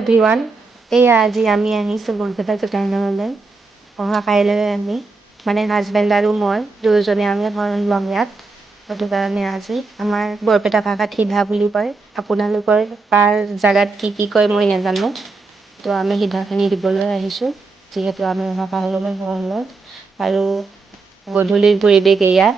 Everyone. এইয়া আজি আমি আহিছোঁ বৰপেটা জোকাৰণলৈ। অহা কাইলৈ আমি মানে হাজবেণ্ড আৰু মই দুয়োজনে আমি ল'ম ইয়াত। সেইটো কাৰণে আজি আমাৰ বৰপেটা ভাষাত সিধা বুলি কয়। আপোনালোকৰ পাৰ জেগাত কি কয় মই নাজানো। তো আমি সিধাখিনি দিবলৈ আহিছোঁ যিহেতু আমি অহা কাইলৈ আৰু গধূলিৰ পৰিৱেশ এয়া।